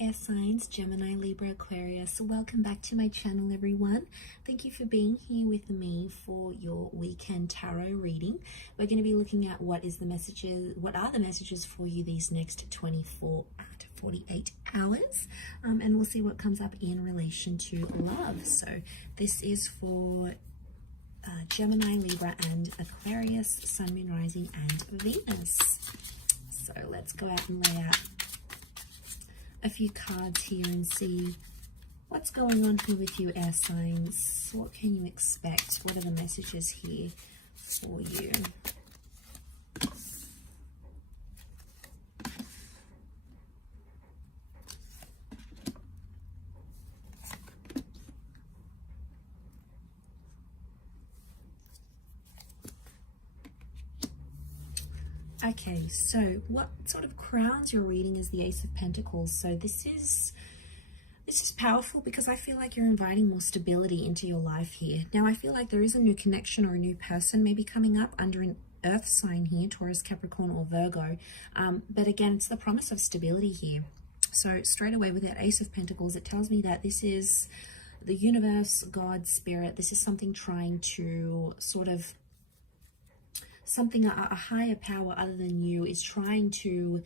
air signs, Gemini, Libra, Aquarius. Welcome back to my channel, everyone. Thank you for being here with me for your weekend tarot reading. We're going to be looking at what are the messages for you these next 24 to 48 hours, and we'll see what comes up in relation to love. So this is for Gemini, Libra, and Aquarius, Sun, Moon, Rising, and Venus. So let's go out and lay out a few cards here and see what's going on here with you, air signs. What can you expect? What are the messages here for you? Okay, so what sort of crowns your reading is the Ace of Pentacles. So this is powerful because I feel like you're inviting more stability into your life here. Now, I feel like there is a new connection or a new person maybe coming up under an earth sign here, Taurus, Capricorn, or Virgo. But again, it's the promise of stability here. So straight away with that Ace of Pentacles, it tells me that this is the universe, God, spirit. This is something trying to sort of a higher power other than you is trying to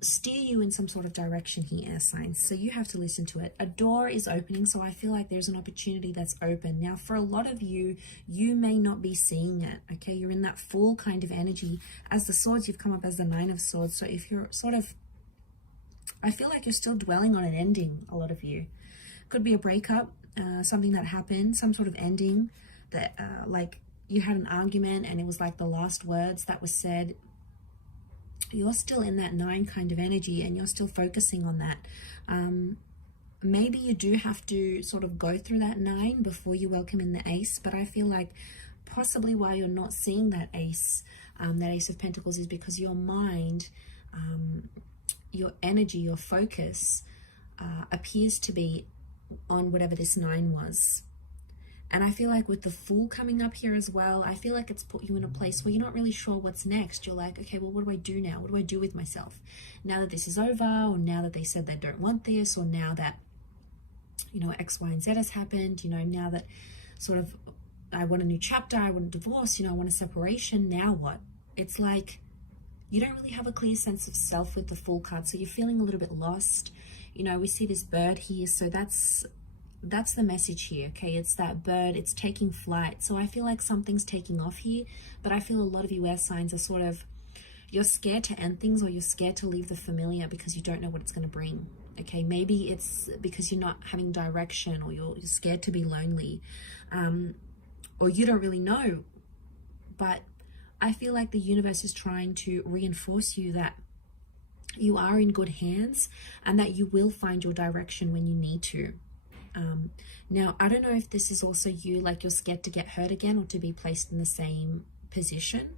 steer you in some sort of direction here, air signs. So you have to listen to it. A door is opening, so I feel like there's an opportunity that's open. Now, for a lot of you, you may not be seeing it, okay? You're in that full kind of energy. As the swords, you've come up as the Nine of Swords. So if you're sort of, I feel like you're still dwelling on an ending, a lot of you. Could be a breakup, something that happened, some sort of ending that, like, you had an argument and it was like the last words that was said. You're still in that 9 kind of energy and you're still focusing on that. Maybe you do have to sort of go through that 9 before you welcome in the Ace, but I feel like possibly why you're not seeing that Ace of Pentacles is because your mind, your energy, your focus appears to be on whatever this 9 was. And I feel like with the Fool coming up here as well, I feel like it's put you in a place where you're not really sure what's next. You're like, okay, well, what do I do now? What do I do with myself? Now that this is over, or now that they said they don't want this, or now that, you know, X, Y, and Z has happened, you know, now that sort of I want a new chapter, I want a divorce, you know, I want a separation, now what? It's like you don't really have a clear sense of self with the Fool card, so you're feeling a little bit lost. You know, we see this bird here, so that's the message here, okay? It's that bird, it's taking flight. So I feel like something's taking off here, but I feel a lot of you air signs are sort of, you're scared to end things, or you're scared to leave the familiar because you don't know what it's going to bring, okay? Maybe it's because you're not having direction, or you're scared to be lonely, or you don't really know. But I feel like the universe is trying to reinforce you that you are in good hands and that you will find your direction when you need to. Now, I don't know if this is also you, like you're scared to get hurt again or to be placed in the same position.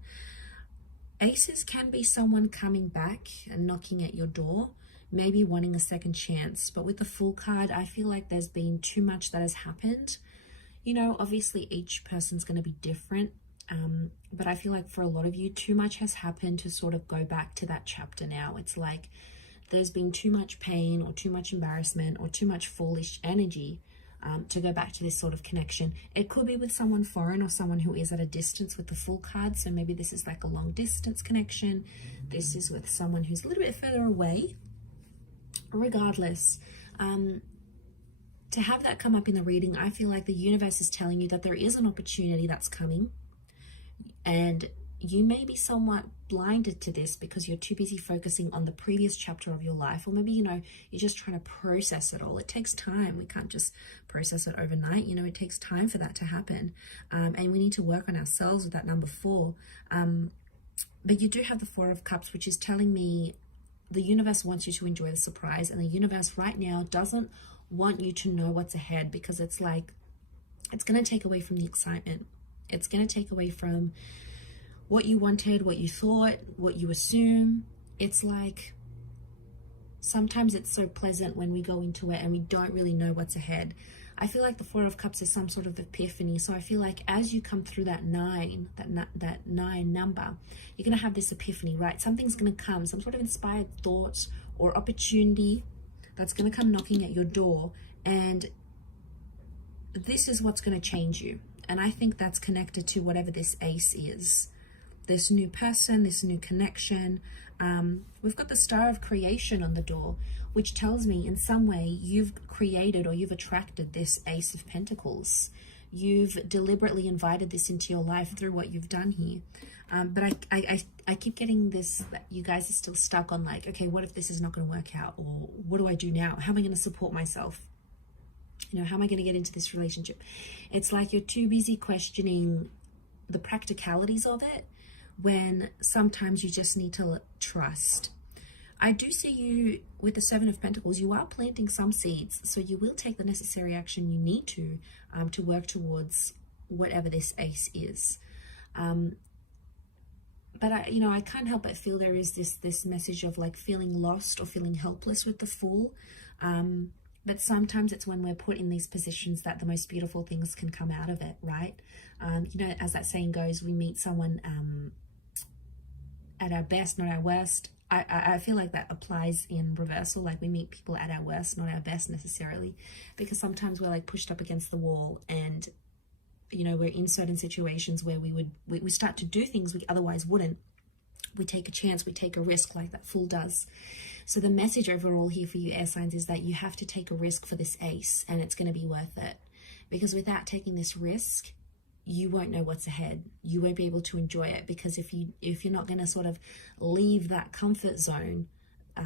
Aces can be someone coming back and knocking at your door, maybe wanting a second chance. But with the Fool card, I feel like there's been too much that has happened. You know, obviously each person's going to be different. But I feel like for a lot of you, too much has happened to sort of go back to that chapter now. It's like there's been too much pain or too much embarrassment or too much foolish energy to go back to this sort of connection. It could be with someone foreign or someone who is at a distance with the Fool card. So maybe this is like a long distance connection. This is with someone who's a little bit further away. Regardless, to have that come up in the reading, I feel like the universe is telling you that there is an opportunity that's coming. And you may be somewhat blinded to this because you're too busy focusing on the previous chapter of your life, or maybe, you know, you're just trying to process it all. It takes time. We can't just process it overnight. You know, it takes time for that to happen. And we need to work on ourselves with that number 4. But you do have the 4 of Cups, which is telling me the universe wants you to enjoy the surprise, and the universe right now doesn't want you to know what's ahead, because it's like, it's going to take away from the excitement. It's going to take away from what you wanted, what you thought, what you assume. It's like sometimes it's so pleasant when we go into it and we don't really know what's ahead. I feel like the Four of Cups is some sort of epiphany. So I feel like as you come through that nine number, you're going to have this epiphany, right? Something's going to come, some sort of inspired thought or opportunity that's going to come knocking at your door. And this is what's going to change you. And I think that's connected to whatever this ace is. This new person, this new connection. We've got the Star of Creation on the door, which tells me in some way you've created or you've attracted this Ace of Pentacles. You've deliberately invited this into your life through what you've done here. But I keep getting this, that you guys are still stuck on like, okay, what if this is not going to work out? Or what do I do now? How am I going to support myself? You know, how am I going to get into this relationship? It's like you're too busy questioning the practicalities of it, when sometimes you just need to trust. I do see you with the Seven of Pentacles. You are planting some seeds, so you will take the necessary action you need to work towards whatever this ace is. But I can't help but feel there is this message of like feeling lost or feeling helpless with the Fool. But sometimes it's when we're put in these positions that the most beautiful things can come out of it, right? As that saying goes, we meet someone at our best, not our worst. I feel like that applies in reversal. Like we meet people at our worst, not our best necessarily, because sometimes we're like pushed up against the wall, and we're in certain situations where we start to do things we otherwise wouldn't. We take a chance, we take a risk, like that Fool does. So the message overall here for you air signs is that you have to take a risk for this ace, and it's going to be worth it, because without taking this risk, you won't know what's ahead. You won't be able to enjoy it, because if you're not going to sort of leave that comfort zone,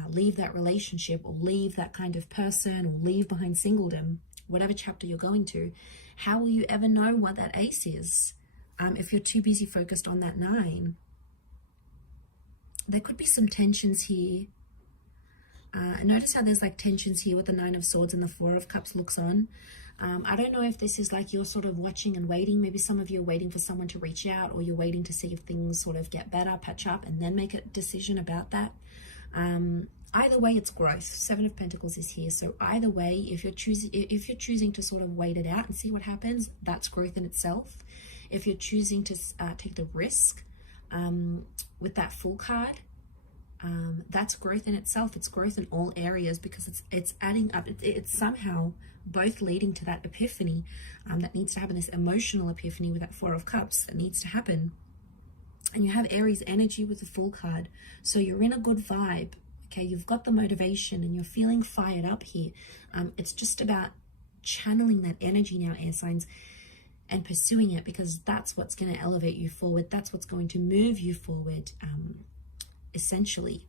leave that relationship, or leave that kind of person, or leave behind singledom, whatever chapter you're going to, how will you ever know what that ace is if you're too busy focused on that 9? There could be some tensions here. Notice how there's like tensions here with the 9 of Swords and the 4 of Cups looks on. I don't know if this is like you're sort of watching and waiting. Maybe some of you are waiting for someone to reach out, or you're waiting to see if things sort of get better, patch up, and then make a decision about that. Either way, it's growth. 7 of Pentacles is here. So either way, if you're choosing to sort of wait it out and see what happens, that's growth in itself. If you're choosing to take the risk with that Fool card, that's growth in itself. It's growth in all areas, because it's adding up. It's somehow both leading to that epiphany that needs to happen, this emotional epiphany with that 4 of Cups that needs to happen. And you have Aries energy with the Fool card, so you're in a good vibe. Okay, you've got the motivation and you're feeling fired up here. It's just about channeling that energy now, air signs, and pursuing it, because that's what's going to elevate you forward. That's what's going to move you forward, essentially,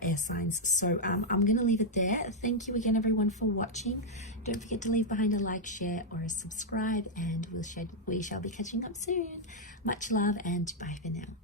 air signs. So I'm going to leave it there. Thank you again, everyone, for watching. Don't forget to leave behind a like, share, or a subscribe, and we shall be catching up soon. Much love, and bye for now.